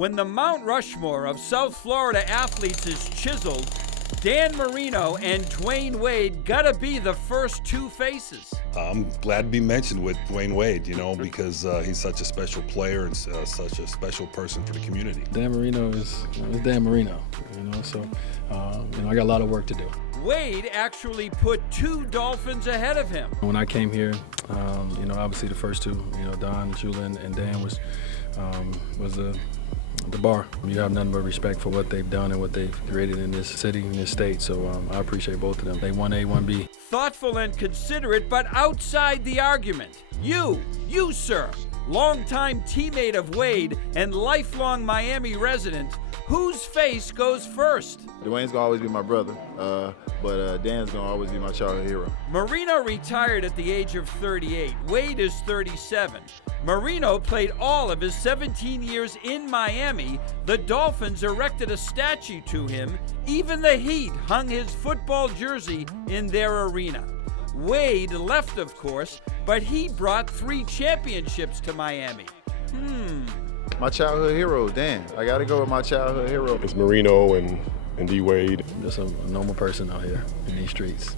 When the Mount Rushmore of South Florida athletes is chiseled, Dan Marino and Dwayne Wade gotta be the first two faces. I'm glad to be mentioned with Dwayne Wade, because he's such a special player and such a special person for the community. Dan Marino is Dan Marino, so I got a lot of work to do. Wade actually put two Dolphins ahead of him. When I came here, obviously the first two, Don, Julian, and Dan was the bar. You have nothing but respect for what they've done and what they've created in this city, in this state, so I appreciate both of them. They 1A, 1B. Thoughtful and considerate, but outside the argument. You, sir, longtime teammate of Wade and lifelong Miami resident, whose face goes first? Dwayne's gonna always be my brother, but Dan's gonna always be my childhood hero. Marino retired at the age of 38. Wade is 37. Marino played all of his 17 years in Miami. The Dolphins erected a statue to him. Even the Heat hung his football jersey in their arena. Wade left, of course, but he brought 3 championships to Miami. My childhood hero, Dan. I gotta go with my childhood hero. It's Marino and D. Wade. Just a normal person out here in these streets.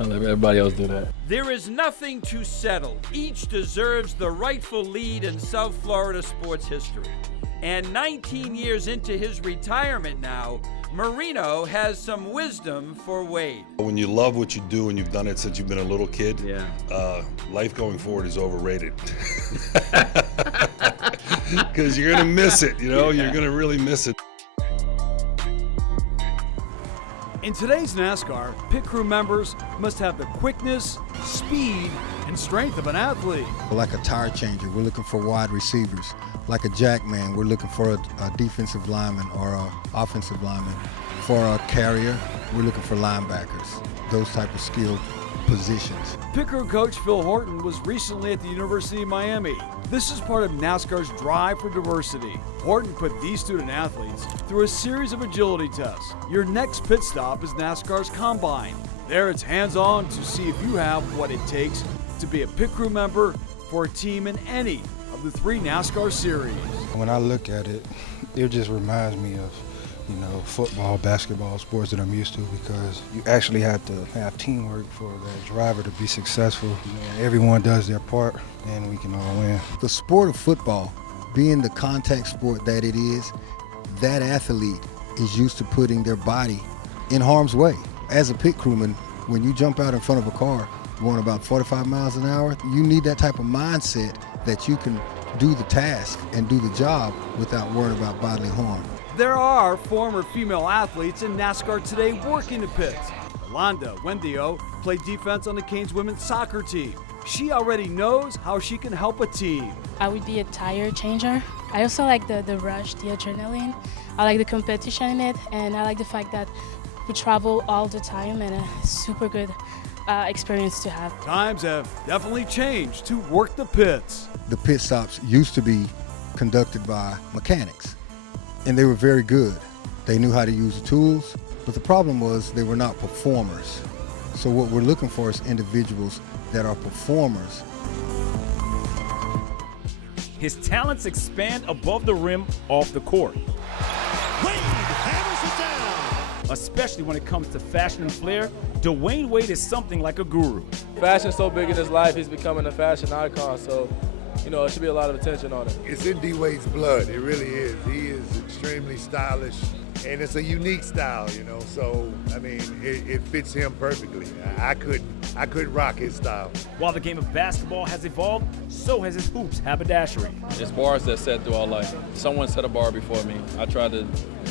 I'll let everybody else do that. There is nothing to settle. Each deserves the rightful lead in South Florida sports history. And 19 years into his retirement now, Marino has some wisdom for Wade. When you love what you do and you've done it since you've been a little kid, life going forward is overrated. Because you're going to miss it, you're going to really miss it. In today's NASCAR, pit crew members must have the quickness, speed, and strength of an athlete. Like a tire changer, we're looking for wide receivers. Like a jackman, we're looking for a defensive lineman or an offensive lineman. For a carrier, we're looking for linebackers, those type of skilled positions. Pit crew coach Phil Horton was recently at the University of Miami. This is part of NASCAR's drive for diversity. Horton put these student athletes through a series of agility tests. Your next pit stop is NASCAR's Combine. There it's hands-on to see if you have what it takes to be a pit crew member for a team in any of the 3 NASCAR series. When I look at it, it just reminds me of football, basketball, sports that I'm used to, because you actually have to have teamwork for that driver to be successful. Everyone does their part, and we can all win. The sport of football, being the contact sport that it is, that athlete is used to putting their body in harm's way. As a pit crewman, when you jump out in front of a car going about 45 miles an hour, you need that type of mindset that you can do the task and do the job without worrying about bodily harm. There are former female athletes in NASCAR today working the pits. Yolanda Wendio played defense on the Canes women's soccer team. She already knows how she can help a team. I would be a tire changer. I also like the rush, the adrenaline. I like the competition in it, and I like the fact that we travel all the time, and a super good experience to have. Times have definitely changed to work the pits. The pit stops used to be conducted by mechanics, and they were very good. They knew how to use the tools, but the problem was they were not performers. So what we're looking for is individuals that are performers. His talents expand above the rim off the court. Wade hammers it down. Especially when it comes to fashion and flair, Dwayne Wade is something like a guru. Fashion's so big in his life, he's becoming a fashion icon, so it should be a lot of attention on it. It's in D. Wade's blood, it really is. He is extremely stylish, and it's a unique style, so, it fits him perfectly. I couldn't rock his style. While the game of basketball has evolved, so has his hoops haberdashery. It's bars that set through our life. Someone set a bar before me. I tried to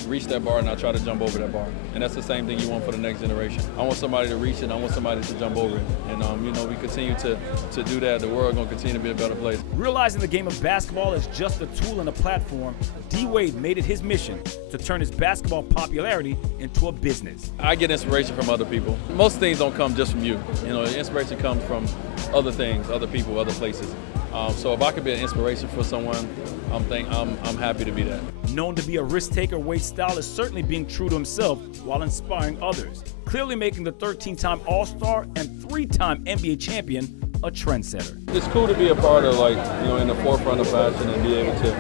reach that bar, and I tried to jump over that bar. And that's the same thing you want for the next generation. I want somebody to reach it, and I want somebody to jump over it. And, we continue to do that. The world going to continue to be a better place. Realizing the game of basketball is just a tool and a platform, D. Wade made it his mission to turn his basketball popularity into a business. I get inspiration from other people. Most things don't come just from you. The inspiration comes from other things, other people, other places. So if I could be an inspiration for someone, I'm happy to be that. Known to be a risk-taker, Wade's style is certainly being true to himself while inspiring others, clearly making the 13-time All-Star and 3-time NBA champion a trendsetter. It's cool to be a part of, like, you know, in the forefront of fashion and be able to,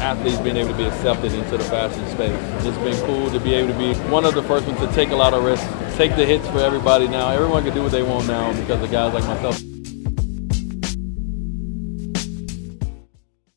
athletes being able to be accepted into the fashion space. It's been cool to be able to be one of the first ones to take a lot of risks, take the hits for everybody now. Everyone can do what they want now because of guys like myself.